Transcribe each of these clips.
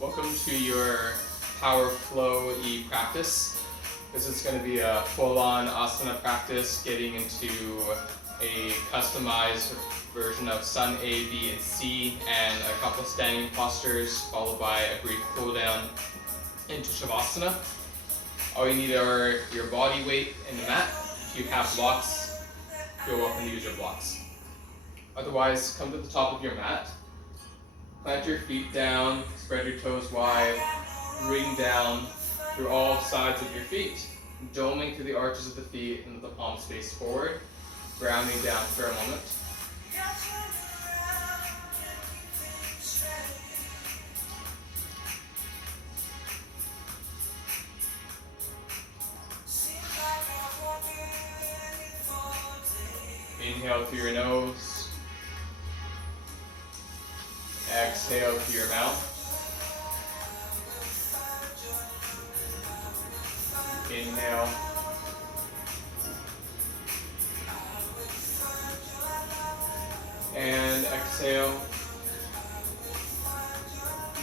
Welcome to your Power Flow E practice. This is going to be a full-on asana practice, getting into a customized version of Sun A, B, and C, and a couple standing postures, followed by a brief cool down into Shavasana. All you need are your body weight and the mat. If you have blocks, you're welcome to use your blocks. Otherwise, come to the top of your mat. Plant your feet down, spread your toes wide, ring down through all sides of your feet, doming through the arches of the feet and the palms face forward, grounding down for a moment. Inhale through your nose. Exhale through your mouth. Inhale. And exhale.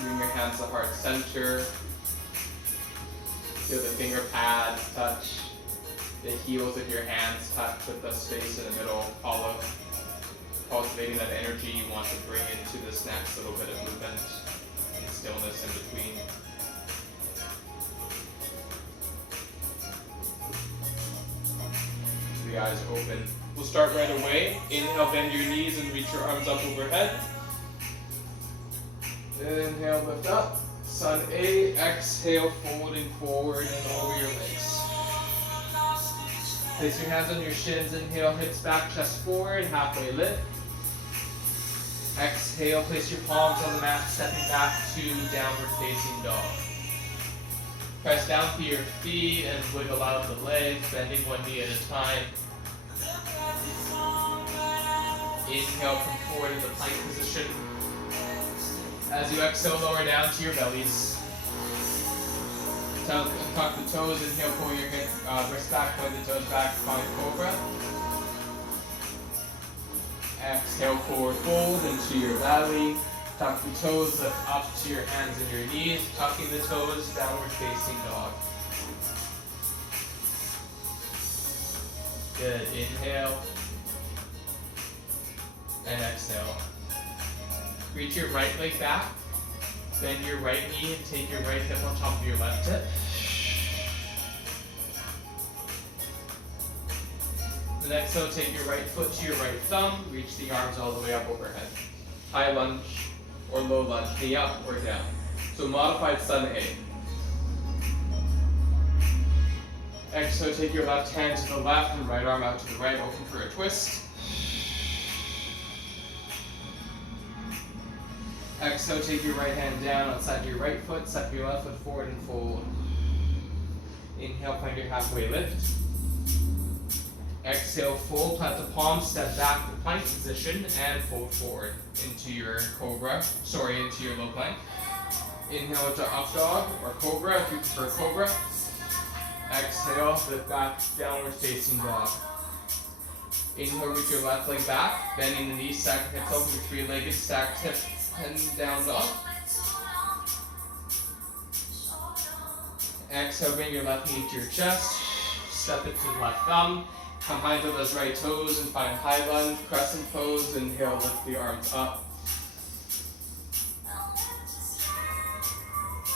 Bring your hands to heart center. Feel the finger pads touch. The heels of your hands touch with the space in the middle. Follow. Cultivating that energy you want to bring into this next little bit of movement and stillness in between. The eyes open. We'll start right away. Inhale, bend your knees and reach your arms up overhead. Inhale, lift up. Sun A. Exhale, folding forward and over your legs. Place your hands on your shins. Inhale, hips back, chest forward, halfway lift. Exhale, place your palms on the mat, stepping back to downward facing dog. Press down through your feet and wiggle out the legs, bending one knee at a time. Inhale, come forward in the plank position. As you exhale, lower down to your bellies. Tuck the toes, inhale, pull your wrist back, point the toes back, find cobra. Exhale, forward fold into your belly. Tuck the toes, lift up to your hands and your knees, tucking the toes, downward facing dog. Good, inhale. And exhale. Reach your right leg back. Bend your right knee and take your right hip on top of your left hip. The next exhale, take your right foot to your right thumb. Reach the arms all the way up overhead. High lunge or low lunge, knee up or down. So modified Sun A. Exhale, take your left hand to the left and right arm out to the right, open for a twist. Exhale, take your right hand down outside your right foot, step your left foot forward and fold. Inhale, find your halfway lift. Exhale, fold, plant the palms, step back to plank position, and fold forward into your into your low plank. Inhale to up dog or cobra if you prefer cobra. Exhale, lift back, downward facing dog. Inhale, reach your left leg back, bending the knees, stack your hips over your three-legged stacked hip and down dog. Exhale, bring your left knee to your chest, step it to the left thumb. Come behind to those right toes and find high lunge, crescent pose. Inhale, lift the arms up.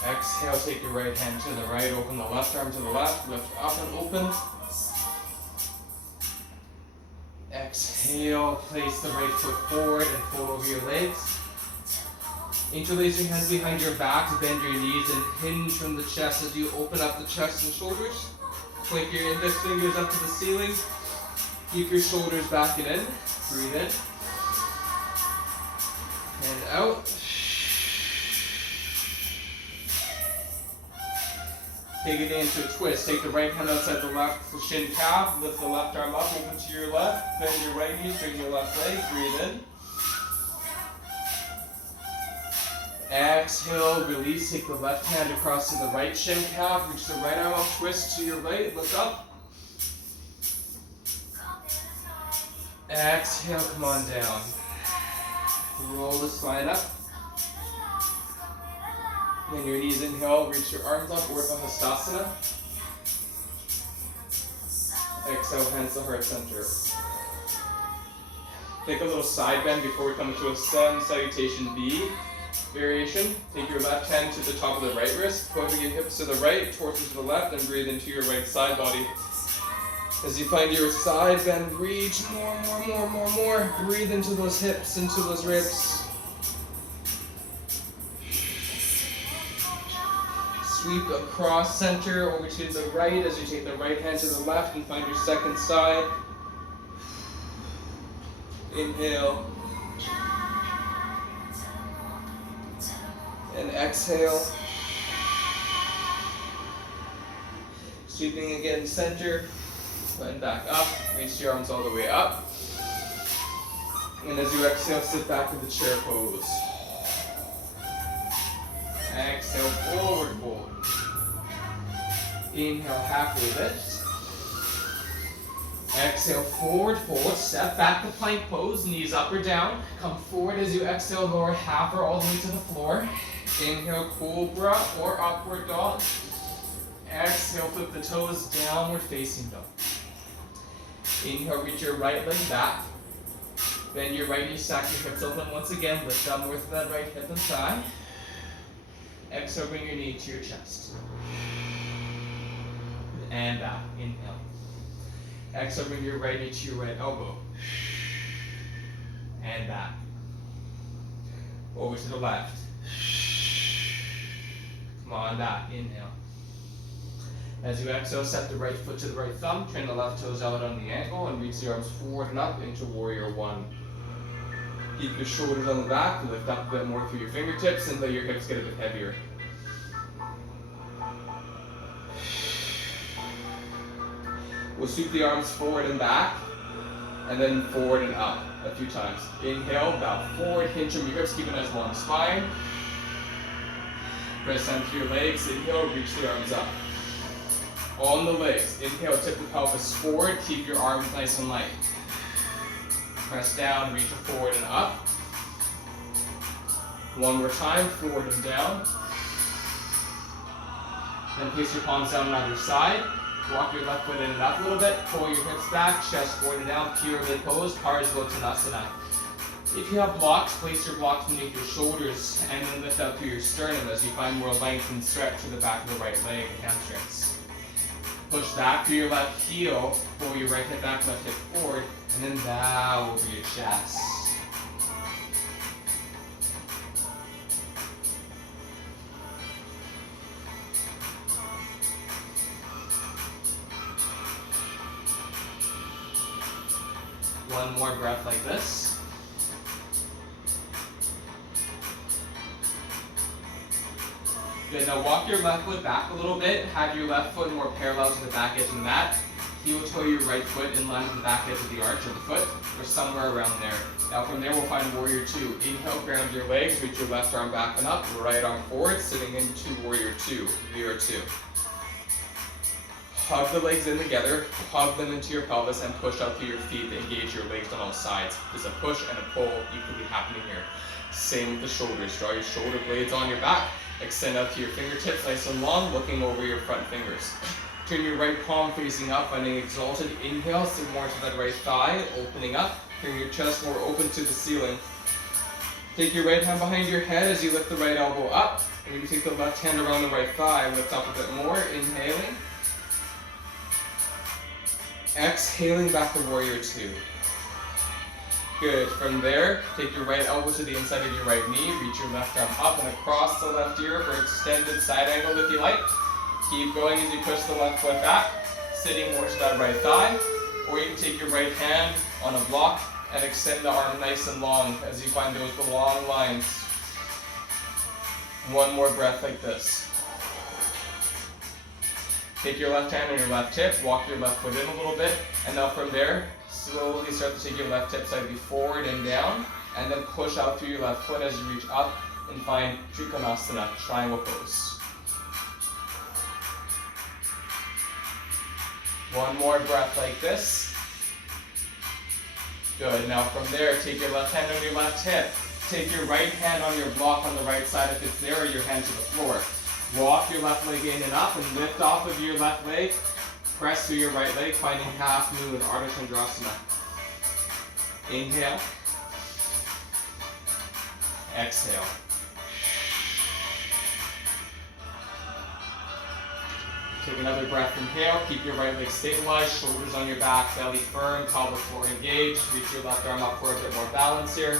Exhale, take your right hand to the right, open the left arm to the left, lift up and open. Exhale, place the right foot forward and fold over your legs. Interlace your hands behind your back, bend your knees and hinge from the chest as you open up the chest and shoulders. Point your index fingers up to the ceiling. Keep your shoulders back and in. Breathe in. And out. Take it into a twist. Take the right hand outside the left shin calf. Lift the left arm up, open to your left. Bend your right knee, straighten your left leg. Breathe in. Exhale, release. Take the left hand across to the right shin calf. Reach the right arm up, twist to your right. Look up. Exhale, come on down. Roll the spine up. Then your knees inhale, reach your arms up, Urdhva Hastasana. Exhale, hands to heart center. Take a little side bend before we come into a sun salutation V variation. Take your left hand to the top of the right wrist, pointing your hips to the right, torso to the left, and breathe into your right side body. As you find your side bend, reach more. Breathe into those hips, into those ribs. Sweep across center over to the right as you take the right hand to the left and find your second side. Inhale. And exhale. Sweeping again center. And back up. Reach your arms all the way up. And as you exhale, sit back in the chair pose. Exhale, forward fold. Inhale, halfway lift. Exhale, forward fold. Step back to plank pose, knees up or down. Come forward as you exhale, lower half or all the way to the floor. Inhale, cobra or upward dog. Exhale, flip the toes, downward facing dog. Inhale, reach your right leg back. Bend your right knee, stack your hips open once again. Lift downwards to that right hip and thigh. Exhale, bring your knee to your chest. And back. Inhale. Exhale, bring your right knee to your right elbow. And back. Over to the left. Come on, back. Inhale. As you exhale, step the right foot to the right thumb. Turn the left toes out on the ankle and reach the arms forward and up into warrior one. Keep your shoulders on the back, lift up a bit more through your fingertips and let your hips get a bit heavier. We'll sweep the arms forward and back, and then forward and up a few times. Inhale, bow forward, hinge from your hips, keep a nice long spine. Press down to your legs, inhale, reach the arms up. On the legs, inhale, tip the pelvis forward, keep your arms nice and light. Press down, reach it forward and up. One more time, forward and down. Then place your palms down on either side. Walk your left foot in and up a little bit. Pull your hips back, chest forward and down, pyramid pose, Parsvottanasana. If you have blocks, place your blocks beneath your shoulders and then lift up through your sternum as you find more length and stretch to the back of the right leg and hamstrings. Push back through your left heel, pull your right hip back, left hip forward, and then bow over your chest. One more breath like this. Good, now walk your left foot back a little bit. Have your left foot more parallel to the back edge of the mat. Heel toe your right foot in line with the back edge of the arch of the foot, or somewhere around there. Now from there we'll find warrior two. Inhale, ground your legs, reach your left arm back and up, right arm forward, sitting into warrior two, mirror two. Hug the legs in together, hug them into your pelvis, and push out through your feet to engage your legs on all sides. There's a push and a pull equally happening here. Same with the shoulders. Draw your shoulder blades on your back, extend out to your fingertips nice and long, looking over your front fingers. Turn your right palm facing up, finding exalted inhale, sink more to that right thigh, opening up. Bring your chest more open to the ceiling. Take your right hand behind your head as you lift the right elbow up, and you take the left hand around the right thigh, lift up a bit more, inhaling. Exhaling back to warrior two. Good. From there, take your right elbow to the inside of your right knee, reach your left arm up and across the left ear for extended side angle if you like. Keep going as you push the left foot back, sitting more to that right thigh, or you can take your right hand on a block and extend the arm nice and long as you find those long lines. One more breath like this. Take your left hand on your left hip, walk your left foot in a little bit, and now from there, slowly start to take your left hip slightly forward and down, and then push out through your left foot as you reach up and find Trikonasana, triangle pose. One more breath like this. Good, now from there, take your left hand on your left hip, take your right hand on your block on the right side if it's there, or your hand to the floor. Walk your left leg in and up and lift off of your left leg. Press through your right leg, finding half moon, Ardha Chandrasana. Inhale. Exhale. Take another breath, inhale, keep your right leg stabilized, shoulders on your back, belly firm, pelvic floor engaged. Reach your left arm up for a bit more balance here.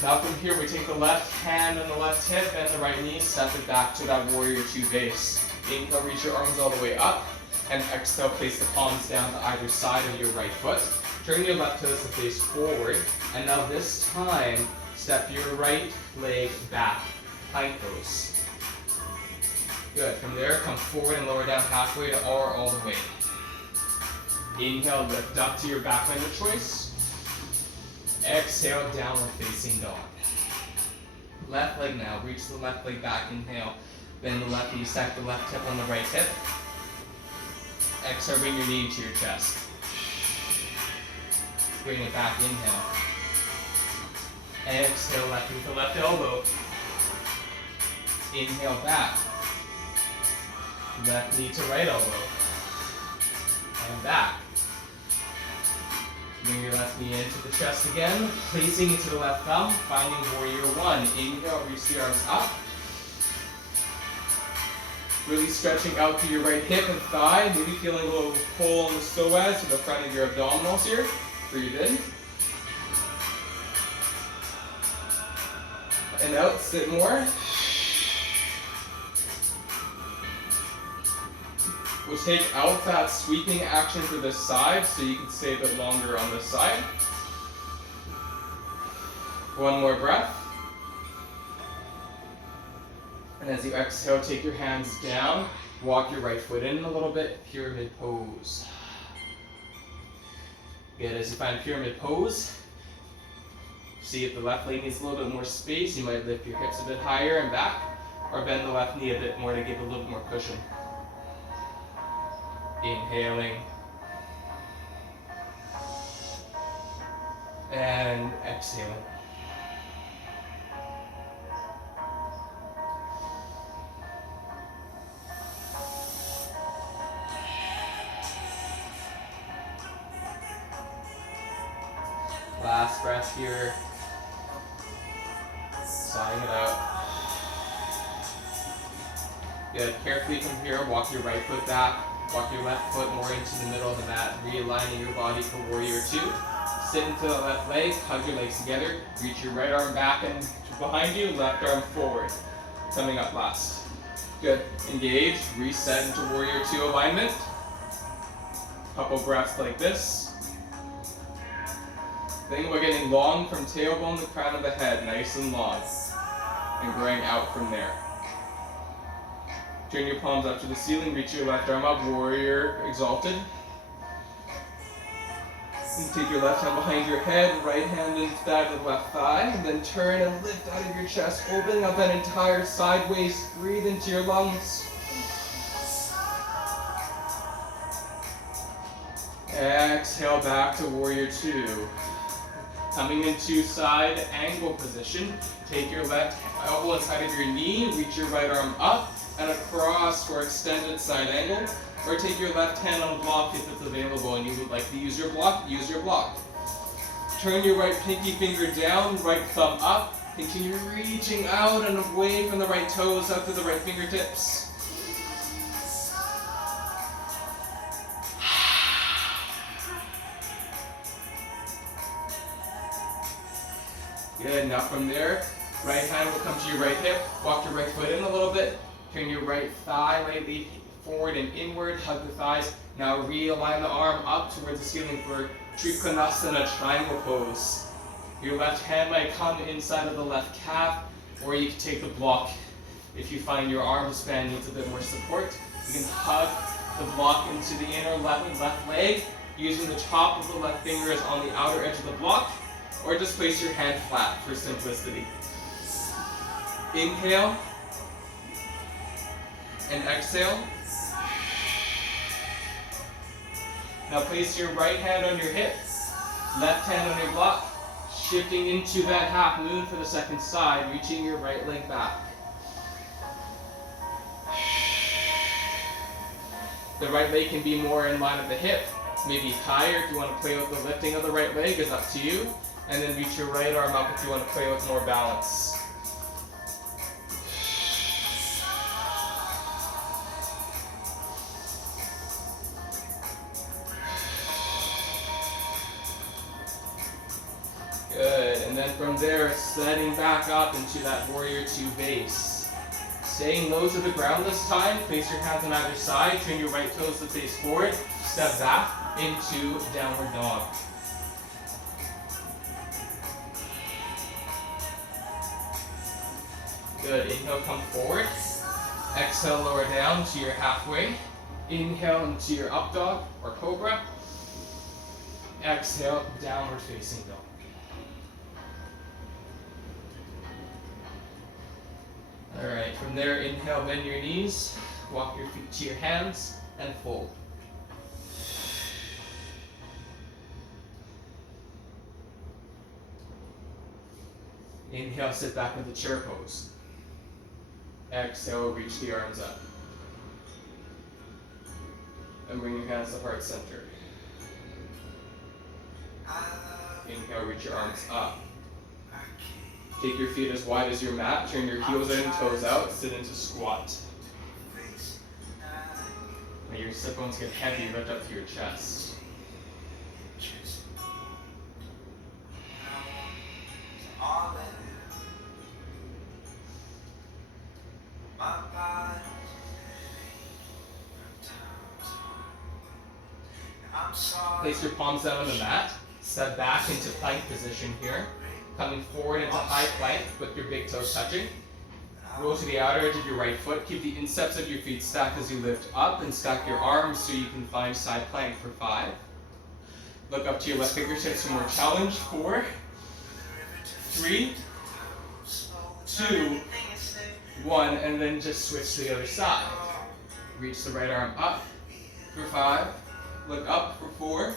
Now from here, we take the left hand on the left hip, bend the right knee, step it back to that warrior two base. Inhale, reach your arms all the way up, and exhale, place the palms down to either side of your right foot. Turn your left toes to face forward, and now this time, step your right leg back, plank pose. Good. From there, come forward and lower down halfway to or all the way. Inhale, lift up to your back leg of choice. Exhale, downward facing dog. Left leg now. Reach the left leg back. Inhale. Bend the left knee, stack the left hip on the right hip. Exhale, bring your knee to your chest. Bring it back. Inhale. Exhale, left knee to left elbow. Inhale, back. Left knee to right elbow. And back. Bring your left knee into the chest again, placing it to the left thumb, finding warrior one. Inhale, reach the arms up. Really stretching out through your right hip and thigh, maybe feeling a little pull on the psoas to the front of your abdominals here. Breathe in. And out, sit more. We'll take out that sweeping action to this side so you can stay a bit longer on this side. One more breath. And as you exhale, take your hands down, walk your right foot in a little bit, pyramid pose. Good, as you find pyramid pose, see if the left leg needs a little bit more space, you might lift your hips a bit higher and back, or bend the left knee a bit more to give a little bit more cushion. Inhaling. And exhaling. Last breath here. Sighing it out. Good. Carefully from here, walk your right foot back. Walk your left foot more into the middle of the mat, realigning your body for warrior two. Sit into the left leg, hug your legs together, reach your right arm back and behind you, left arm forward. Coming up last. Good. Engage, reset into warrior two alignment. Couple breaths like this. Then we're getting long from tailbone to crown of the head, nice and long. And growing out from there. Turn your palms up to the ceiling, reach your left arm up, warrior exalted. And take your left hand behind your head, right hand into that of the left thigh, and then turn and lift out of your chest, opening up that entire side waist. Breathe into your lungs. Exhale back to warrior two. Coming into side angle position, take your left elbow inside of your knee, reach your right arm up and across for extended side angle, or take your left hand on block if it's available and you would like to use your block, use your block. Turn your right pinky finger down, right thumb up, continue reaching out and away from the right toes up to the right fingertips. Good, now from there, right hand will come to your right hip, walk your right foot in a little bit, turn your right thigh lightly forward and inward, hug the thighs. Now realign the arm up towards the ceiling for Trikonasana triangle pose. Your left hand might come inside of the left calf, or you can take the block. If you find your arm span needs a bit more support, you can hug the block into the inner left leg, using the top of the left fingers on the outer edge of the block, or just place your hand flat for simplicity. Inhale and exhale. Now place your right hand on your hip, left hand on your block, Shifting into that half moon for the second side, reaching your right leg back. The right leg can be more in line with the hip, maybe higher if you want to play with the lifting of the right leg, is up to you. And then reach your right arm up if you want to play with more balance. Good, and then from there, sliding back up into that warrior two base. Staying low to the ground this time, place your hands on either side, turn your right toes to face forward, step back into downward dog. Good, inhale, come forward. Exhale, lower down to your halfway. Inhale into your up dog or cobra. Exhale, downward facing dog. Alright, from there, inhale, bend your knees, walk your feet to your hands, and fold. Inhale, sit back into chair pose. Exhale, reach the arms up. And bring your hands to heart center. Inhale, reach your arms up. Take your feet as wide as your mat, turn your heels in, toes out, sit into squat. When your sit bones get heavy, lift up to your chest. Place your palms down on the mat, step back into plank position here. Coming forward into high plank with your big toes touching. Roll to the outer edge of your right foot. Keep the insteps of your feet stacked as you lift up and stack your arms so you can find side plank for 5. Look up to your left fingertips for more challenge. 4, 3, 2, 1, and then just switch to the other side. Reach the right arm up for 5. Look up for 4.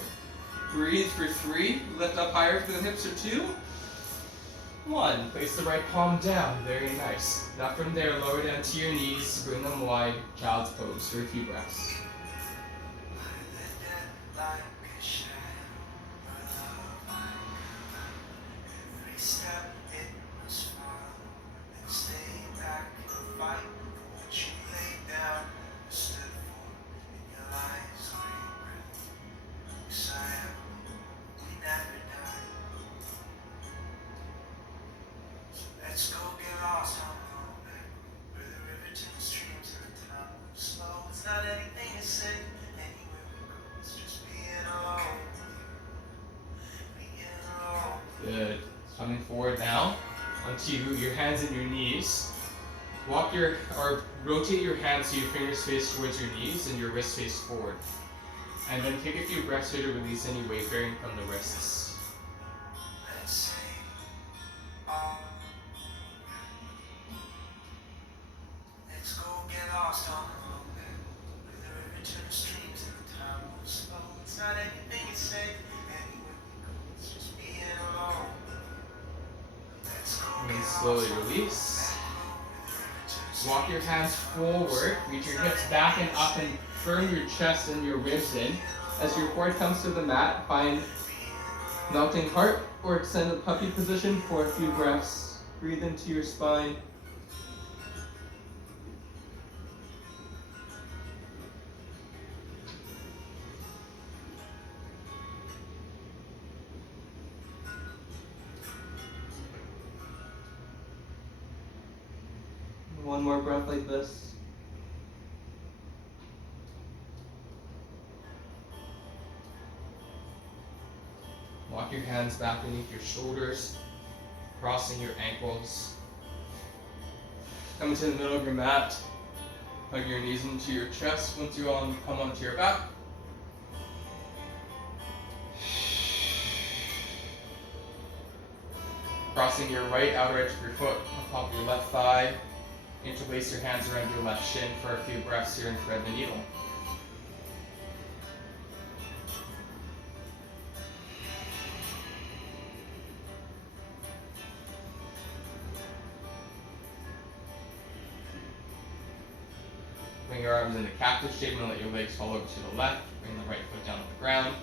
Breathe for 3. Lift up higher for the hips for 2. 1. Place the right palm down. Very nice. Now from there, lower down to your knees. Bring them wide. Child's pose for a few breaths. Good. Coming forward now onto your hands and your knees. Rotate your hands so your fingers face towards your knees and your wrists face forward. And then take a few breaths here to release any weight bearing from the wrists. Let's go get lost on the road. With the river to the streams and the time moves slow. It's not anything you say. And then slowly release. Walk your hands forward. Reach your hips back and up and firm your chest and your ribs in. As your core comes to the mat, find melting heart or extended puppy position for a few breaths. Breathe into your spine. One more breath like this. Walk your hands back beneath your shoulders, crossing your ankles. Come to the middle of your mat. Hug your knees into your chest once you all come onto your back. Crossing your right outer edge of your foot on top of your left thigh. Interlace your hands around your left shin for a few breaths here and thread the needle. Bring your arms into cactus shape and let your legs fall over to the left. Bring the right foot down on the ground.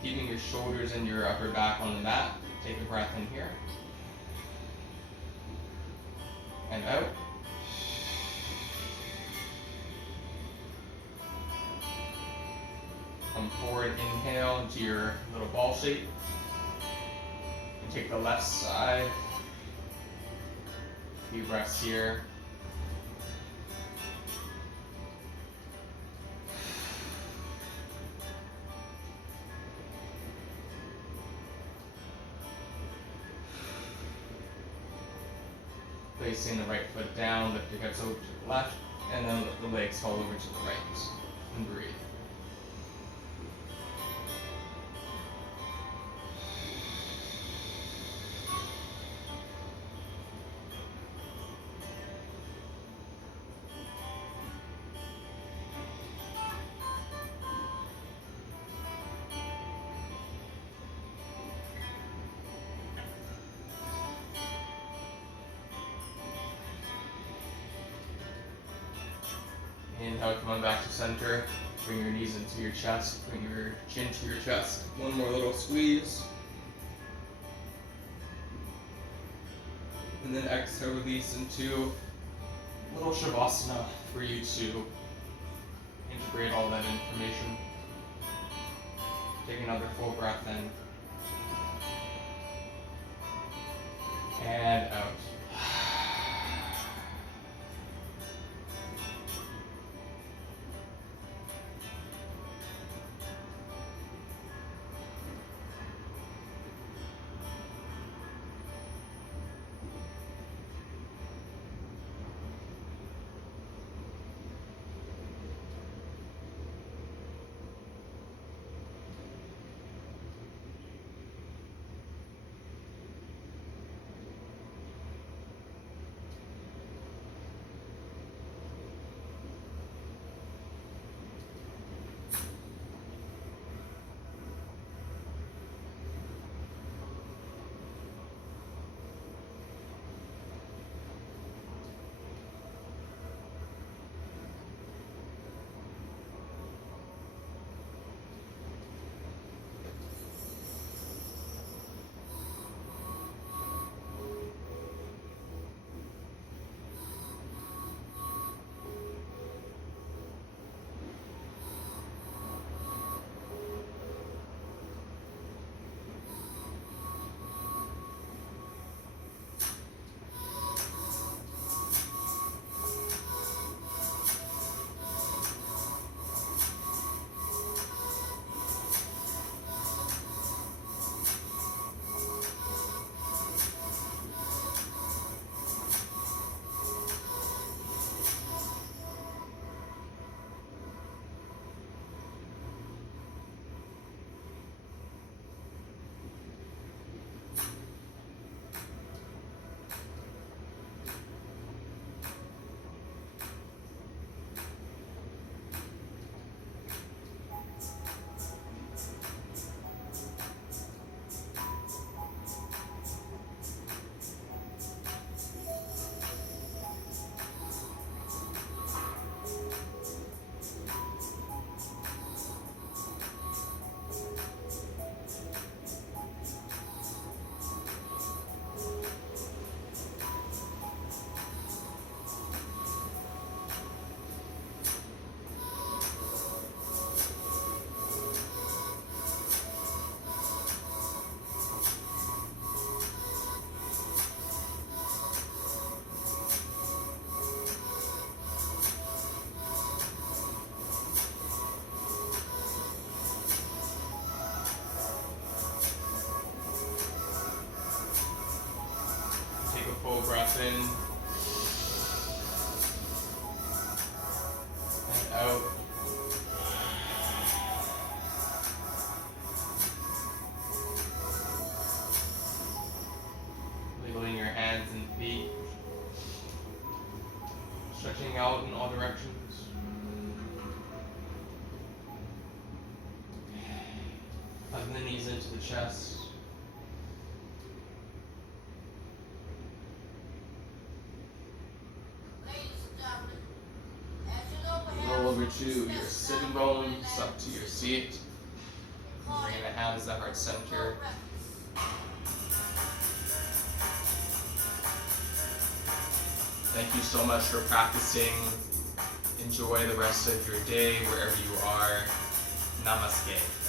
Keeping your shoulders and your upper back on the mat. Take a breath in here. And out. Come forward, inhale into your little ball shape. And take the left side. Few breaths here. Placing the right foot down, lift your hips over to the left, and then let the legs fall over to the right. And breathe. Inhale, come on back to center. Bring your knees into your chest. Bring your chin to your chest. One more little squeeze. And then exhale, release into little shavasana for you to integrate all that information. Take another full breath in. And out. Full breath in and out. Wiggling your hands and feet, stretching out in all directions. Hugging the knees into the chest. to your sitting bones, up to your seat. Bringing the hands to heart center. Thank you so much for practicing. Enjoy the rest of your day wherever you are. Namaste.